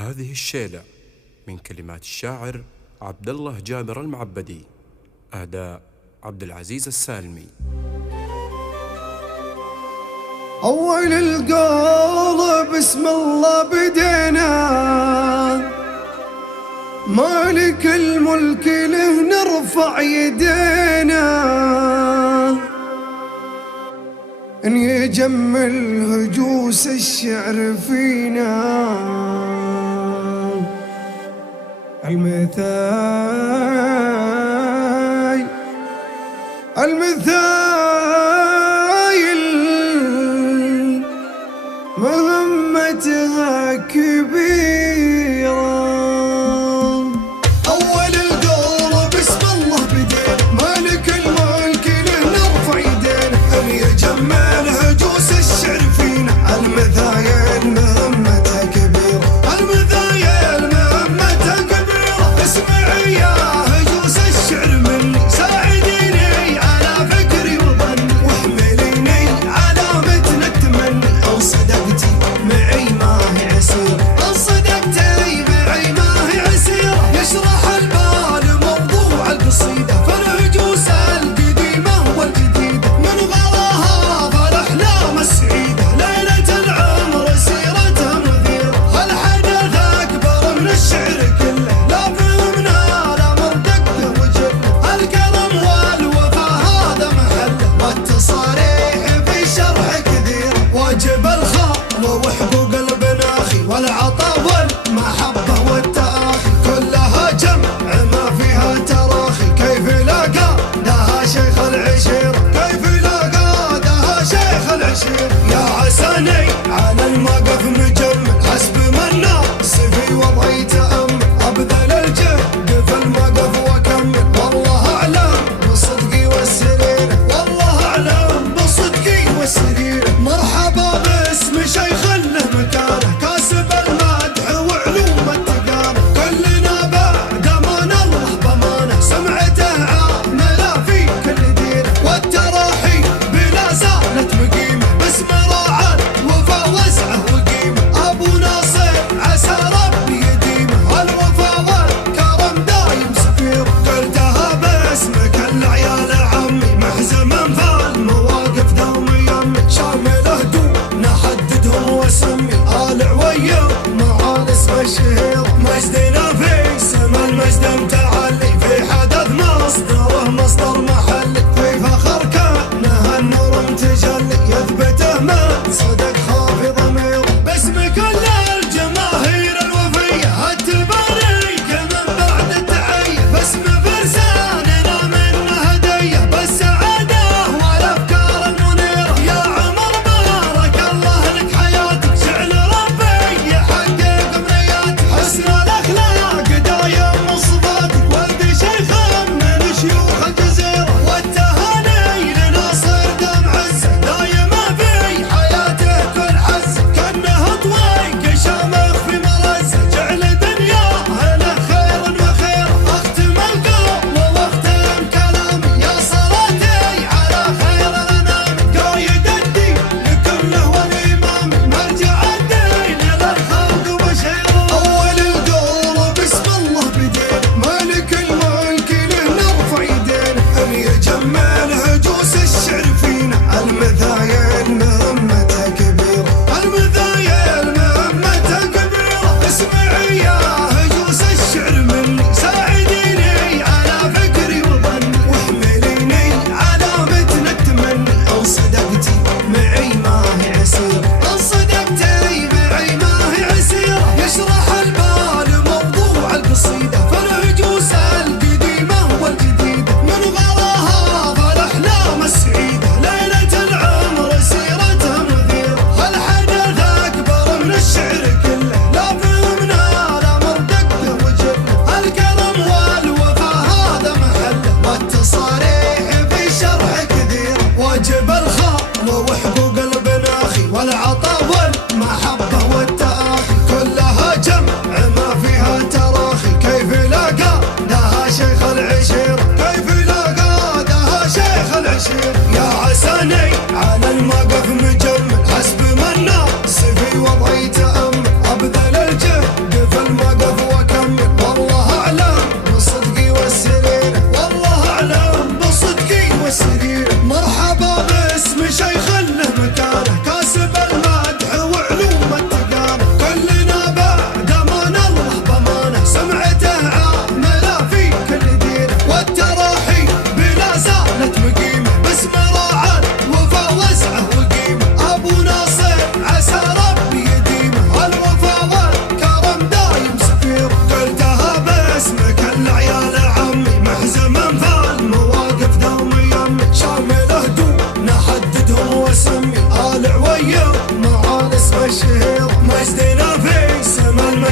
هذه الشيلة من كلمات الشاعر عبد الله جابر المعبدي، أهداء عبد العزيز السالمي. أول القول بسم الله بدينا، مالك الملك له نرفع يدينا، إن يجمل هجوس الشعر فينا المثايل مهمتها كبيرة. أول القول بسم الله بدينا، مالك الملك له نرفع يدينا، أن يجمل هجوس الشعر فينا المثايل مهمتها كبيرة، المثايل مهمتها كبيرة. اسمعي يا هجوس الشعر مني، ساعديني على فكري وظني، واحمليني على متن التمني. أو صدقتي معي ما هي عسيرة، أو صدقتي معي ما هي عسيرة. يشرح البال موضوع القصيدة، فالهجوس القديمة والجديدة من غراها فالأحلام السعيدة. ليلة العمر سيرتها مثيرة، الحدث أكبر من الشعر كله، لا فهمنا الأمر دقه وجله. الكرم والوفا هذا محله، والتصاريح في شرح كثيرة. واجب الخاطر وحقوق البناخي، والعطاء والمحبة والتآخي، كلها جمع ما فيها تراخي. كيف لقادها شيخ العشيرة، كيف لقادها شيخ العشيرة. يا عساني على الموقف مجمل، حسب ما الناس في وضعي تأمل. أبذل الجهد في الموقف وأكمل، والله أعلم بصدقي والسريرة، والله أعلم بصدقي والسريرة. مرحبا باسم شيخ له مكانه، كاسب المدح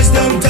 استمتع